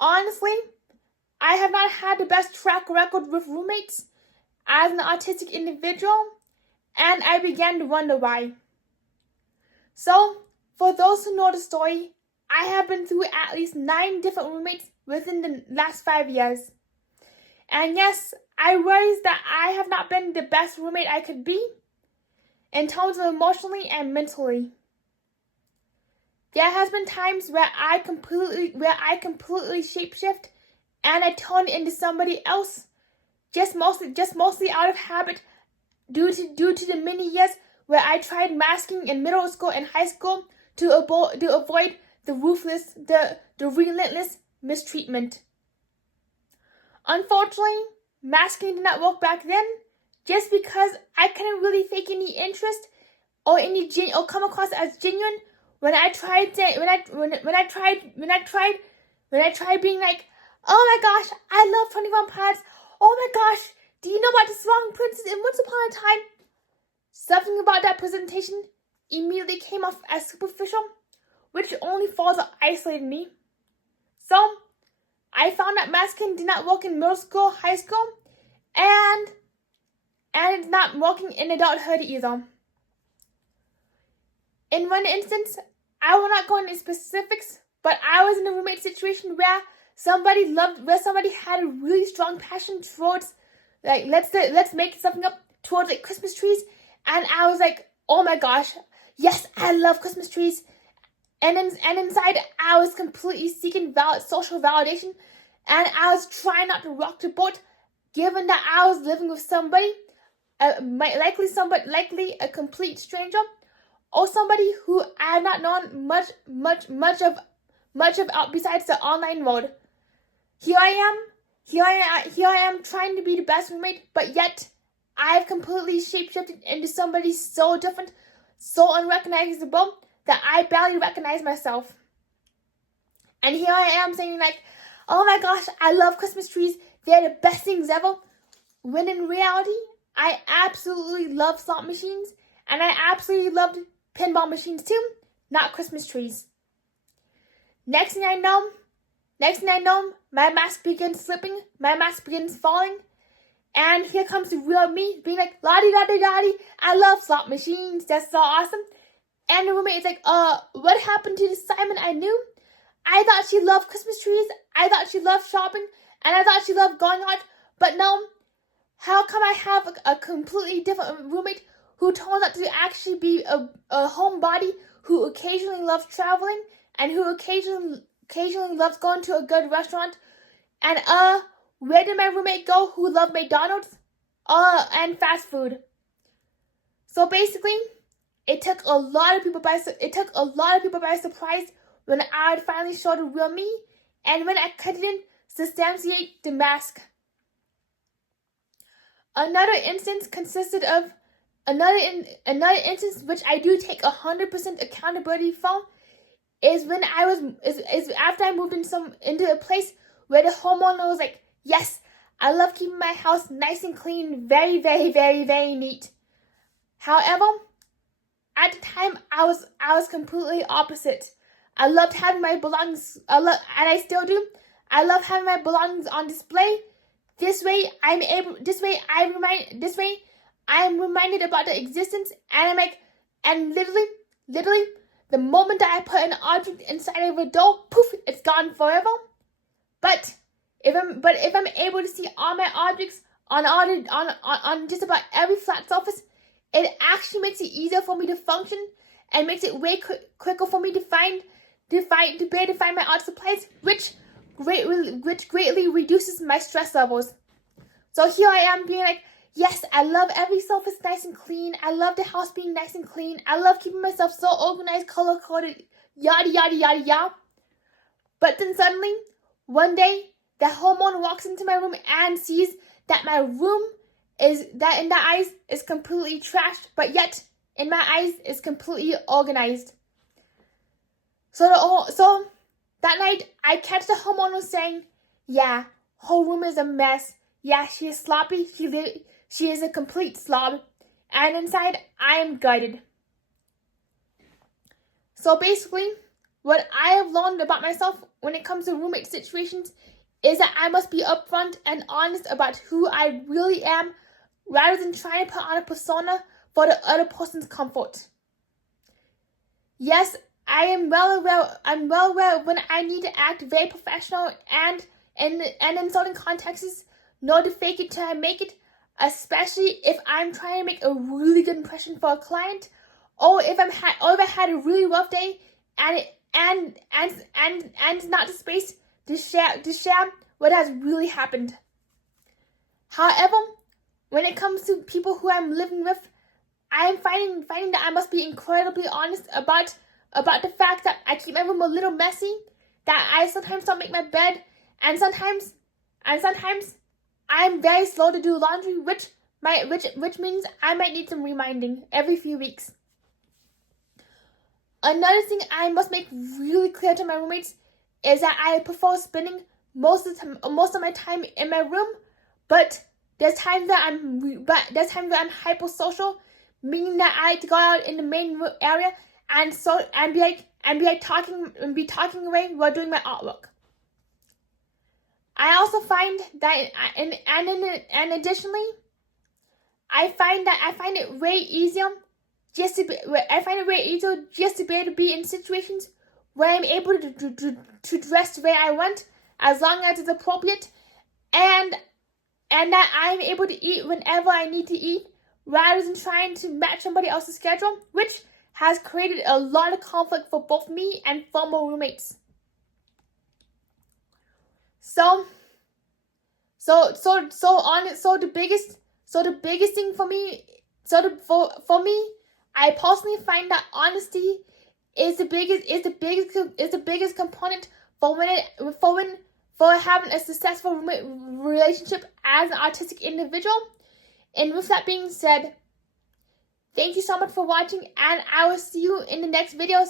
Honestly, I have not had the best track record with roommates as an autistic individual, and I began to wonder why. So, for those who know the story, I have been through at least 9 different roommates within the last 5 years. And yes, I realize that I have not been the best roommate I could be in terms of emotionally and mentally. There has been times where I completely shapeshift and I turn into somebody else, just mostly out of habit, due to the many years where I tried masking in middle school and high school to avoid the ruthless, the relentless mistreatment. Unfortunately, masking did not work back then, just because I couldn't really fake any interest or come across as genuine when I tried being like, oh my gosh, I love 21 Pilots. Oh my gosh, do you know about the song Princess in Once Upon a Time? Something about that presentation immediately came off as superficial, which only further isolated me. So, I found that masking did not work in middle school, high school, and it's not working in adulthood either. In one instance, I will not go into specifics, but I was in a roommate situation where somebody had a really strong passion towards, like, let's make something up towards like Christmas trees, and I was like, oh my gosh, yes, I love Christmas trees. And inside, I was completely seeking social validation, and I was trying not to rock the boat, given that I was living with somebody, likely a complete stranger, or somebody who I have not known much of besides the online world. Here I am trying to be the best roommate, but yet I've completely shapeshifted into somebody so different, so unrecognizable, that I barely recognize myself. And here I am saying like, oh my gosh, I love Christmas trees, they're the best things ever. When in reality, I absolutely love slot machines, and I absolutely loved pinball machines too, not Christmas trees. Next thing I know, my mask begins slipping, my mask begins falling, and here comes the real me being like, la-di-da-di-da-di, I love slot machines, that's so awesome. And the roommate is like, what happened to the Simon I knew? I thought she loved Christmas trees, I thought she loved shopping, and I thought she loved going out, but no, how come I have a completely different roommate who turns out to actually be a homebody who occasionally loves traveling and who occasionally loves going to a good restaurant? And where did my roommate go who loved McDonald's? And fast food. So basically, it took a lot of people by surprise when I would finally show the real me, and when I couldn't substantiate the mask. Another instance which I do take 100% accountability for is when is after I moved into a place where the homeowner was like, yes, I love keeping my house nice and clean, very, very, very, very neat. However, at the time I was completely opposite. I loved having my belongings, and I still do. I love having my belongings on display. This way I am reminded about the existence, and I'm like, and literally, the moment that I put an object inside of a door, poof, it's gone forever. But if I'm able to see all my objects on just about every flat surface, it actually makes it easier for me to function, and makes it way quicker for me to be able to find my art supplies, which greatly reduces my stress levels. So here I am being like, yes, I love every surface nice and clean. I love the house being nice and clean. I love keeping myself so organized, color-coded, yada, yada, yada, yada. But then suddenly, one day, the homeowner walks into my room and sees that my room in their eyes is completely trashed, but yet, in my eyes, is completely organized. So that night, I catch the homeowner saying, yeah, her room is a mess. Yeah, she is sloppy. She is a complete slob. And inside, I am gutted. So basically, What I have learned about myself when it comes to roommate situations is that I must be upfront and honest about who I really am rather than trying to put on a persona for the other person's comfort. Yes, I'm well aware when I need to act very professional and in certain contexts, know to fake it till I make it, especially if I'm trying to make a really good impression for a client, or if I had a really rough day and it's not the space to share what has really happened. However, when it comes to people who I'm living with, I am finding that I must be incredibly honest about the fact that I keep my room a little messy, that I sometimes don't make my bed, and sometimes I'm very slow to do laundry, which means I might need some reminding every few weeks. Another thing I must make really clear to my roommates is that I prefer spending most of my time in my room, but there's times where I'm hypersocial, meaning that I like to go out in the main area and be talking away while doing my artwork. I also find that, and additionally, I find it way easier just to be able to be in situations where I'm able to dress the way I want, as long as it's appropriate, and that I'm able to eat whenever I need to eat, rather than trying to match somebody else's schedule, which has created a lot of conflict for both me and former roommates. So the biggest thing for me, for me, I personally find that honesty is the biggest component for having a successful relationship as an autistic individual. And with that being said, thank you so much for watching, and I will see you in the next videos.